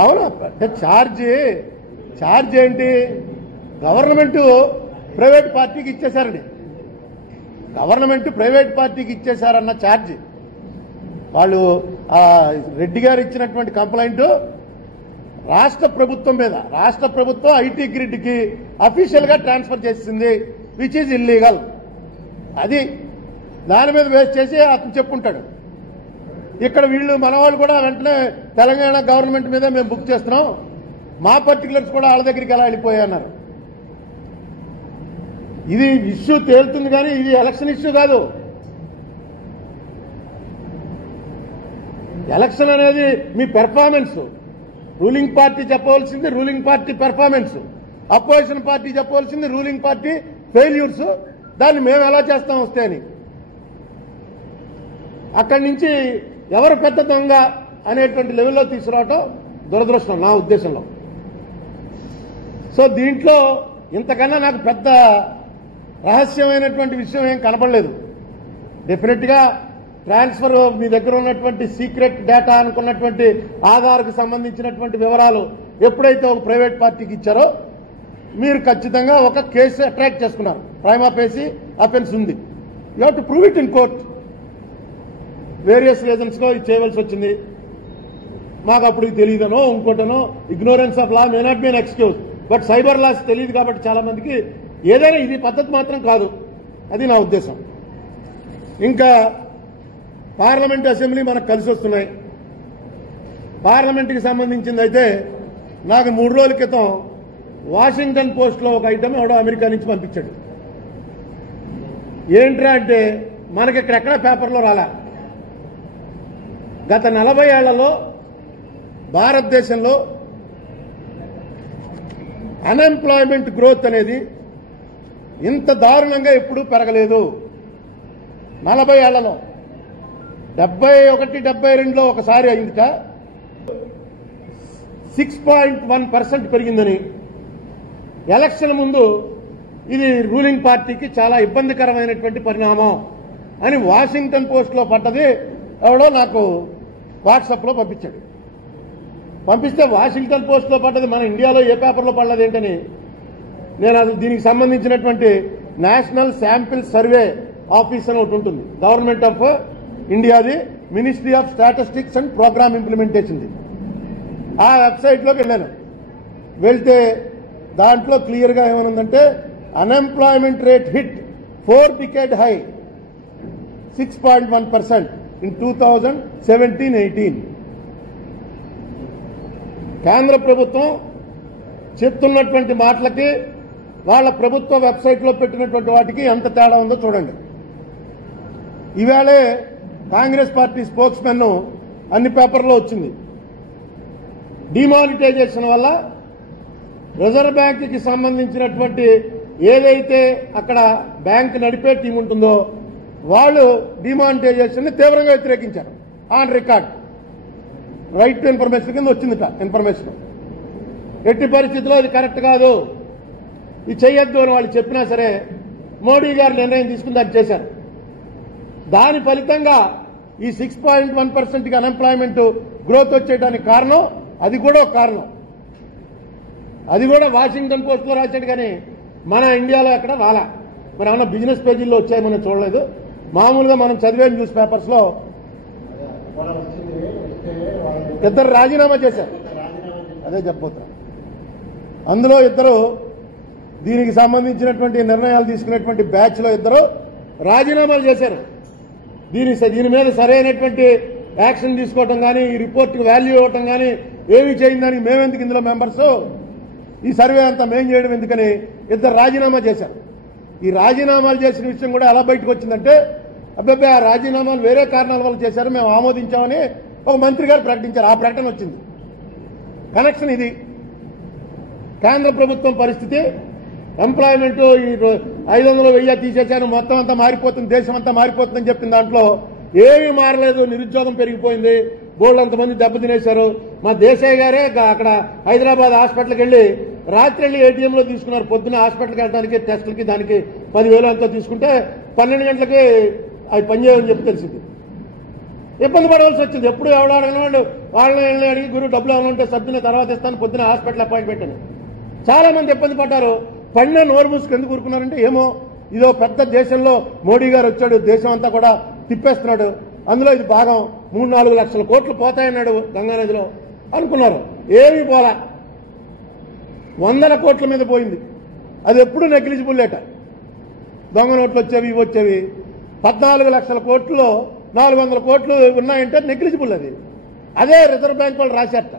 అవును, అంటే ఛార్జ్ ఏంటి? గవర్నమెంట్ ప్రైవేట్ పార్టీకి ఇచ్చేశారండి. గవర్నమెంట్ ప్రైవేట్ పార్టీకి ఇచ్చేశారన్న ఛార్జ్. వాళ్ళు రెడ్డి గారు ఇచ్చినటువంటి కంప్లైంట్ రాష్ట్ర ప్రభుత్వం మీద, రాష్ట్ర ప్రభుత్వం ఐటీ గ్రిడ్కి అఫీషియల్ గా ట్రాన్స్ఫర్ చేసింది, విచ్ ఈజ్ ఇల్లీగల్. అది దాని మీద బేస్ చేసి అతను చెప్పుకుంటాడు. ఇక్కడ వీళ్ళు మన వాళ్ళు కూడా వెంటనే తెలంగాణ గవర్నమెంట్ మీద మేము బుక్ చేస్తున్నాం, మా పర్టికులర్స్ కూడా వాళ్ళ దగ్గరికి ఎలా వెళ్ళిపోయాయి అన్నారు. ఇది ఇష్యూ తేలుతుంది కానీ ఇది ఎలక్షన్ ఇష్యూ కాదు. ఎలక్షన్ అనేది మీ పెర్ఫార్మెన్స్. రూలింగ్ పార్టీ చెప్పవలసింది ruling party performance, opposition party చెప్పవలసింది రూలింగ్ పార్టీ ఫెయిల్యూర్స్. దాన్ని మేము ఎలా చేస్తాం వస్తే అని అక్కడి నుంచి ఎవరు పెద్ద దొంగ అనేటువంటి లెవెల్లో తీసుకురావటం దురదృష్టం నా ఉద్దేశంలో. సో దీంట్లో ఇంతకన్నా నాకు పెద్ద రహస్యమైనటువంటి విషయం ఏం కనపడలేదు. డెఫినెట్గా ట్రాన్స్ఫర్ మీ దగ్గర ఉన్నటువంటి సీక్రెట్ డేటా అనుకున్నటువంటి ఆధార్కు సంబంధించినటువంటి వివరాలు ఎప్పుడైతే ఒక ప్రైవేట్ పార్టీకి ఇచ్చారో మీరు ఖచ్చితంగా ఒక కేసు అట్రాక్ట్ చేసుకున్నారు. ప్రైమా ఫేసి అఫెన్స్ ఉంది. You have to prove it in court. Various రీజన్స్లో ఇది చేయవలసి వచ్చింది. మాకు అప్పుడు తెలియదనో ఇంకోటనో, ignorance of law may not be an excuse. But cyber laws తెలియదు కాబట్టి చాలా మందికి ఏదైనా ఇది పద్ధతి మాత్రం కాదు. అది నా ఉద్దేశం. ఇంకా పార్లమెంట్ అసెంబ్లీ మనకు కలిసి వస్తున్నాయి. పార్లమెంట్కి సంబంధించింది అయితే నాకు 3 రోజుల క్రితం వాషింగ్టన్ పోస్ట్లో ఒక ఐటమ్ ఎవడో అమెరికా నుంచి పంపించాడు. ఏంట్రా అంటే మనకి ఇక్కడెక్కడ పేపర్లో రాలే. గత 40 ఏళ్లలో భారతదేశంలో అన్ఎంప్లాయ్మెంట్ గ్రోత్ అనేది ఇంత దారుణంగా ఎప్పుడూ పెరగలేదు. 40 ఏళ్లలో 71, 72లో ఒకసారి అయిందిట. 6.1% పెరిగిందని. ఎలక్షన్ ముందు ఇది రూలింగ్ పార్టీకి చాలా ఇబ్బందికరమైనటువంటి పరిణామం అని వాషింగ్టన్ పోస్ట్లో పడ్డది. ఎవడో నాకు వాట్సాప్లో పంపించాడు. పంపిస్తే వాషింగ్టన్ పోస్ట్లో పడ్డది మన ఇండియాలో ఏ పేపర్లో పడలేదు ఏంటని నేను అసలు దీనికి సంబంధించినటువంటి నేషనల్ శాంపిల్ సర్వే ఆఫీస్ అని ఒకటి ఉంటుంది గవర్నమెంట్ ఆఫ్ ఇండియాది, ministry of statistics and programme ఇంప్లిమెంటేషన్ది. ఆ వెబ్సైట్లోకి వెళ్ళాను. వెళ్తే దాంట్లో క్లియర్గా ఏమనుందంటే unemployment rate hit 4 decade high 6.1% in 2017-18. కేంద్ర ప్రభుత్వం చెప్తున్నటువంటి మాటలకి వాళ్ళ ప్రభుత్వ వెబ్సైట్లో పెట్టినటువంటి వాటికి ఎంత తేడా ఉందో చూడండి. ఈవేళే కాంగ్రెస్ పార్టీ స్పోక్స్ మెన్ అన్ని పేపర్లో వచ్చింది. డిమానిటైజేషన్ వల్ల రిజర్వ్ బ్యాంక్కి సంబంధించినటువంటి ఏదైతే అక్కడ బ్యాంక్ నడిపే టీం ఉంటుందో వాళ్ళు డిమానిటైజేషన్ ని తీవ్రంగా వ్యతిరేకించారు. On record right to information కింద వచ్చిందిట ఇన్ఫర్మేషన్. ఎట్టి పరిస్థితుల్లో ఇది కరెక్ట్ కాదు, ఇది చెయ్యొద్దు అని వాళ్ళు చెప్పినా సరే మోడీ గారు నిర్ణయం తీసుకుని దాన్ని చేశారు. దాని ఫలితంగా ఈ 6.1% అన్ఎంప్లాయ్మెంట్ గ్రోత్ వచ్చేయడానికి కారణం అది కూడా ఒక కారణం. అది కూడా వాషింగ్టన్ పోస్ట్లో రాశాడు కానీ మన ఇండియాలో ఎక్కడ రాలా. మరి ఏమన్నా బిజినెస్ పేజీల్లో వచ్చాయి మనం చూడలేదు. మామూలుగా మనం చదివే న్యూస్ పేపర్స్లో ఇద్దరు రాజీనామా చేశారు. అదే చెప్పబోతున్నా. అందులో ఇద్దరు దీనికి సంబంధించినటువంటి నిర్ణయాలు తీసుకునేటువంటి బ్యాచ్లో ఇద్దరు రాజీనామాలు చేశారు. దీని మీద సరైనటువంటి యాక్షన్ తీసుకోవటం కానీ ఈ రిపోర్ట్కి వాల్యూ ఇవ్వటం కానీ ఏమీ చేయిందని మేమెందుకు ఇందులో మెంబర్స్, ఈ సర్వే అంతా మేం చేయడం ఎందుకని ఇద్దరు రాజీనామా చేశారు. ఈ రాజీనామాలు చేసిన విషయం కూడా ఎలా బయటకు వచ్చిందంటే అబ్బాయి ఆ రాజీనామాలు వేరే కారణాల వల్ల చేశారు, మేము ఆమోదించామని ఒక మంత్రి గారు ప్రకటించారు. ఆ ప్రకటన వచ్చింది. కనెక్షన్ ఇది. కేంద్ర ప్రభుత్వం పరిస్థితి ఎంప్లాయ్మెంట్ 500, 1000 తీసేశాను, మొత్తం అంతా మారిపోతుంది, దేశం అంతా మారిపోతుందని చెప్పిన దాంట్లో ఏమీ మారలేదు. నిరుద్యోగం పెరిగిపోయింది, బోళ్ళంతమంది దెబ్బతినేశారు. మా దేశాయ్ గారే అక్కడ హైదరాబాద్ హాస్పిటల్కి వెళ్ళి రాత్రి వెళ్ళి ఏటీఎంలో తీసుకున్నారు. పొద్దున్న హాస్పిటల్కి వెళ్ళడానికి టెస్టులకి దానికి 10,000 అంతా తీసుకుంటే 12 గంటలకి అవి పనిచేయని చెప్పి తెలిసింది. ఇబ్బంది పడవలసి వచ్చింది. ఎప్పుడు ఎవడు అడగని వాళ్ళు వాళ్ళని అడిగి గురువు డబ్బులు ఏమైనా ఉంటే సర్దున తర్వాత ఇస్తాను, పొద్దున హాస్పిటల్ అపాయింట్మెంట్ అని. చాలా మంది ఇబ్బంది పడ్డారు. పడిన నోరు మూసుకు ఎందుకు ఊరుకున్నారంటే ఏమో ఇదో పెద్ద దేశంలో మోడీ గారు వచ్చాడు, దేశం అంతా కూడా తిప్పేస్తున్నాడు, అందులో ఇది భాగం 3-4 లక్షల కోట్లు పోతాయన్నాడు గంగానదిలో అనుకున్నారు. ఏమీ పోలా, 100ల కోట్ల మీద పోయింది. అది ఎప్పుడు నెగ్లిజిబుల్ లేట. దొంగ నోట్లు వచ్చేవి, ఇవి వచ్చేవి. 14 లక్షల కోట్లలో 400 కోట్లు ఉన్నాయంటే నెగ్లిజిబుల్. అది అదే రిజర్వ్ బ్యాంక్ వాళ్ళు రాశారట,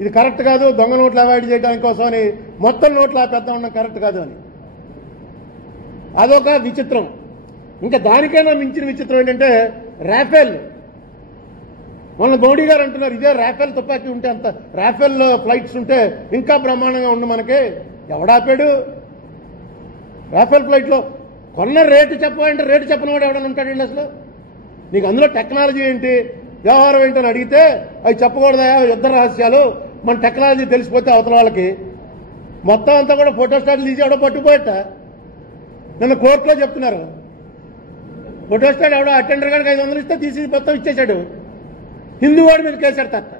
ఇది కరెక్ట్ కాదు, దొంగ నోట్లు అవాయిడ్ చేయడానికి కోసం అని మొత్తం నోట్లు ఆపేద్దాం ఉండడం కరెక్ట్ కాదు అని. అదొక విచిత్రం. ఇంకా దానికైనా మించిన విచిత్రం ఏంటంటే రాఫెల్. మొన్న మోడీ గారు అంటున్నారు ఇదే రాఫెల్ తుపాకీ ఉంటే అంత రాఫెల్ ఫ్లైట్స్ ఉంటే ఇంకా బ్రహ్మాండంగా ఉండు మనకి. ఎవడాపాడు? రాఫెల్ ఫ్లైట్లో కొన్న రేటు చెప్పమంటే రేటు చెప్పని వాడు ఎవడన్నా ఉంటాడండి అసలు? నీకు అందులో టెక్నాలజీ ఏంటి, వ్యవహారం ఏంటని అడిగితే అవి చెప్పకూడదా, యుద్ధ రహస్యాలు, మన టెక్నాలజీ తెలిసిపోతే అవతల వాళ్ళకి. మొత్తం అంతా కూడా ఫోటోస్టాట్లు తీసి ఎవడో పట్టుకుపోయట. నిన్న కోర్టులో చెప్తున్నారు, ఫోటోస్టాట్ ఎవడో అటెండర్ గారికి 500 ఇస్తే తీసి మొత్తం ఇచ్చేశాడు. హిందూ వాడి మీద కేసెడతారట.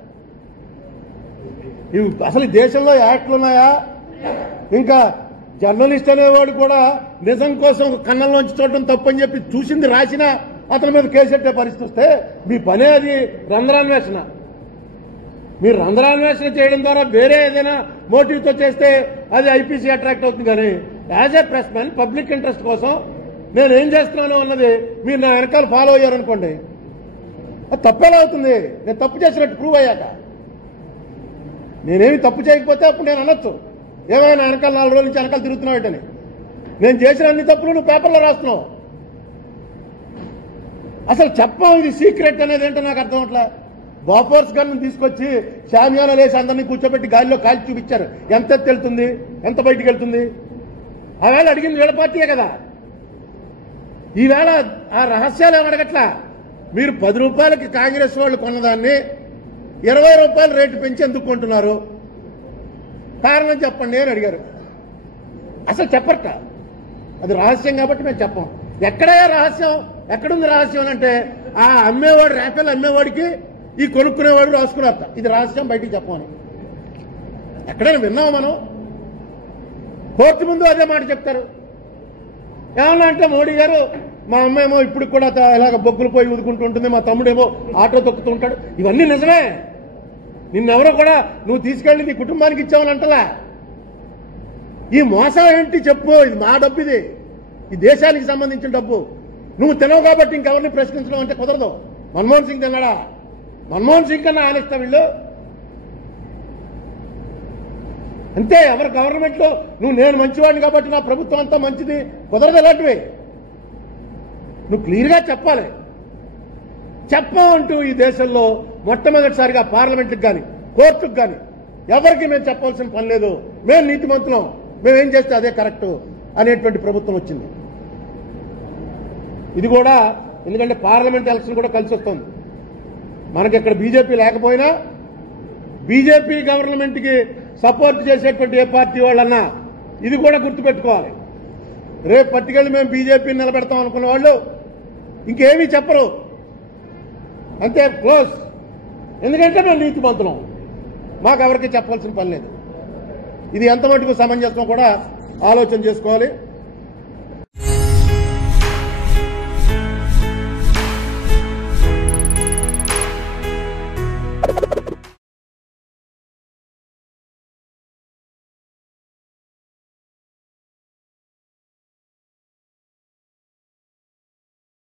ఇవి అసలు దేశంలో యాక్ట్లు ఉన్నాయా? ఇంకా జర్నలిస్ట్ అనేవాడు కూడా నిజం కోసం కన్నంలోంచి చూడటం తప్పని చెప్పి చూసింది రాసినా అతని మీద కేసెట్టే పరిస్థితి వస్తే మీ పనే అది రంధ్రాన్వేషణ. మీరు రంధ్రాన్వేషణ చేయడం ద్వారా వేరే ఏదైనా మోటివ్తో చేస్తే అది ఐపీసీ అట్రాక్ట్ అవుతుంది. కానీ as a press man public interest కోసం నేనేం చేస్తున్నాను అన్నది మీరు నా వెనకాల ఫాలో అయ్యారనుకోండి, అది తప్పేలా అవుతుంది. నేను తప్పు చేసినట్టు ప్రూవ్ అయ్యాక. నేనేమి తప్పు చేయకపోతే అప్పుడు నేను అనొచ్చు, ఏమైనా వెనకాల 4 రోజుల నుంచి వెనకాల తిరుగుతున్నావు. నేను చేసిన అన్ని తప్పులు నువ్వు పేపర్లో రాస్తున్నావు. అసలు చెప్పం ఇది సీక్రెట్ అనేది ఏంటో నాకు అర్థం అవట్లే. బాఫోర్స్ గన్ను తీసుకొచ్చి శామ్యానా వేసి అందరినీ కూర్చోబెట్టి గాలిలో కాల్చి చూపించారు. ఎంత ఎత్తు వెళ్తుంది, ఎంత బయటికి వెళ్తుంది. ఆవేళ అడిగింది వీళ్ళ పార్టీయే కదా. ఈవేళ ఆ రహస్యాలు ఏమి అడగట్లా. మీరు 10 రూపాయలకి కాంగ్రెస్ వాళ్ళు కొన్నదాన్ని 20 రూపాయలు రేటు పెంచి ఎందుకు కొంటున్నారు, కారణం చెప్పండి అని అడిగారు. అసలు చెప్పరట. అది రహస్యం కాబట్టి మేము చెప్పం. ఎక్కడయ్యా రహస్యం, ఎక్కడుంది రహస్యం అంటే ఆ అమ్మేవాడు, రాఫెల్ అమ్మేవాడికి ఈ కొనుక్కునేవాడు రాసుకున్నారట ఇది రహస్యం, బయటికి చెప్పమని. ఎక్కడైనా విన్నాము మనం? కోర్టు ముందు అదే మాట చెప్తారు. ఏమన్నా అంటే మోడీ గారు మా అమ్మ ఏమో ఇప్పుడు కూడా ఇలాగ బొగ్గులు పోయి ఊదుకుంటూ ఉంటుంది, మా తమ్ముడేమో ఆటో తొక్కుతూ ఉంటాడు. ఇవన్నీ నిజమే. నిన్నెవరో కూడా నువ్వు తీసుకెళ్ళి నీ కుటుంబానికి ఇచ్చావని అంటలా. ఈ మోసం ఏంటి చెప్పు? ఇది మా డబ్బు, ఇది ఈ దేశానికి సంబంధించిన డబ్బు. నువ్వు తినవు కాబట్టి ఇంకెవరిని ప్రశ్నించడం అంటే కుదరదు. మన్మోహన్ సింగ్ తిన్నాడా? మన్మోహన్ సింగ్ కన్నా ఆనిస్తా వీళ్ళు. అంతే. ఎవరి గవర్నమెంట్లో నేను మంచివాడిని కాబట్టి నా ప్రభుత్వం అంతా మంచిది కుదరదు. ఎలాంటివి నువ్వు క్లియర్గా చెప్పాలి. చెప్పమంటూ ఈ దేశంలో మొట్టమొదటిసారిగా పార్లమెంట్కి కానీ కోర్టుకు కానీ ఎవరికి మేము చెప్పాల్సిన పని లేదు. మేము నీతిమంతులం, మేమేం చేస్తే అదే కరెక్టు అనేటువంటి ప్రభుత్వం వచ్చింది. ఇది కూడా ఎందుకంటే పార్లమెంట్ ఎలక్షన్ కూడా కలిసి వస్తుంది. మనకి ఇక్కడ బీజేపీ లేకపోయినా బీజేపీ గవర్నమెంట్కి సపోర్ట్ చేసేటువంటి ఏ పార్టీ వాళ్ళన్నా ఇది కూడా గుర్తుపెట్టుకోవాలి. రేపు పట్టుకెళ్ళి మేము బీజేపీని నిలబెడతాం అనుకున్న వాళ్ళు ఇంకేమీ చెప్పరు, అంతే, క్లోజ్. ఎందుకంటే మేము నీతిమంతులం, మాకు ఎవరికి చెప్పాల్సిన పని లేదు. ఇది ఎంత మటుకు సమంజసం కూడా ఆలోచన చేసుకోవాలి.